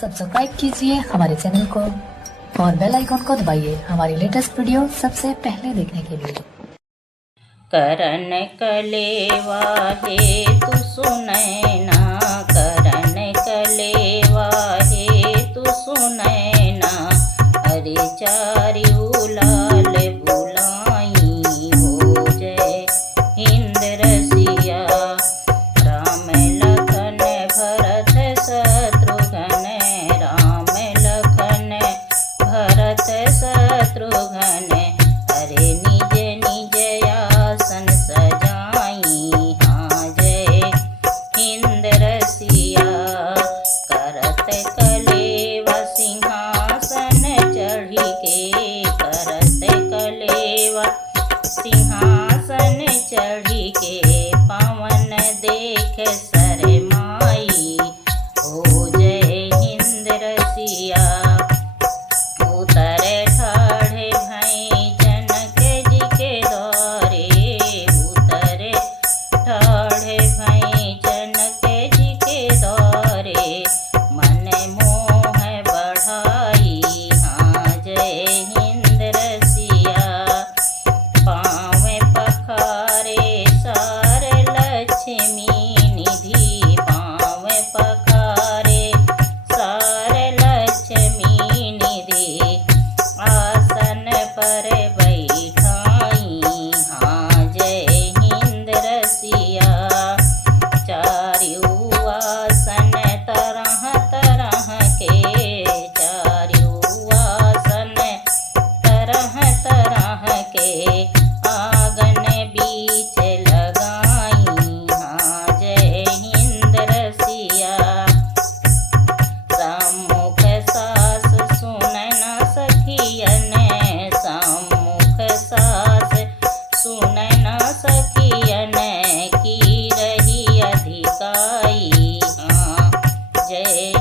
Subscribe कीजिए हमारे channel को और बेल आइकॉन को दबाइए हमारी लेटेस्ट वीडियो सबसे पहले देखने के लिए। करन कलेवा हे तू सुनैना, करन कलेवा हे तू सुनैना। अरे चारिऊ लाल बुलाई हो जय हिंद रसिया। राम लखन भरत शत्रुघ्न, राम लखन भरत शत्रुघ्न। अरे निज निज आसन सजाई, हाँ जय हिंद रसिया। करत कलेवा सिंहासन चढ़ी के, करत कलेवा सिंहासन चढ़ी के। पावन देख शरमाई हो जय हिंद रसिया। उतरे ठाढ़े भई जनक जी के द्वारे, उतरे ठाढ़े भई जनक जी के द्वारे। मन मोह बढ़ाई, हाँ जय हिंद रसिया। पाँव पखारे सार लक्ष्मी निधि, पाँव पखारे सार लक्ष्मी निधि। आसन पर बैठाई, हाँ जय हिंद रसिया। चारिऊ आसन तरह तरह के, चारिऊ आसन तरह तरह के। आंगन बीच लगाई, हाँ जय हिंद रसिया। सम्मुख सास सुनैना सखियन, सम्मुख सास सुनैना सखियन। की रही अधिकाई, हाँ जय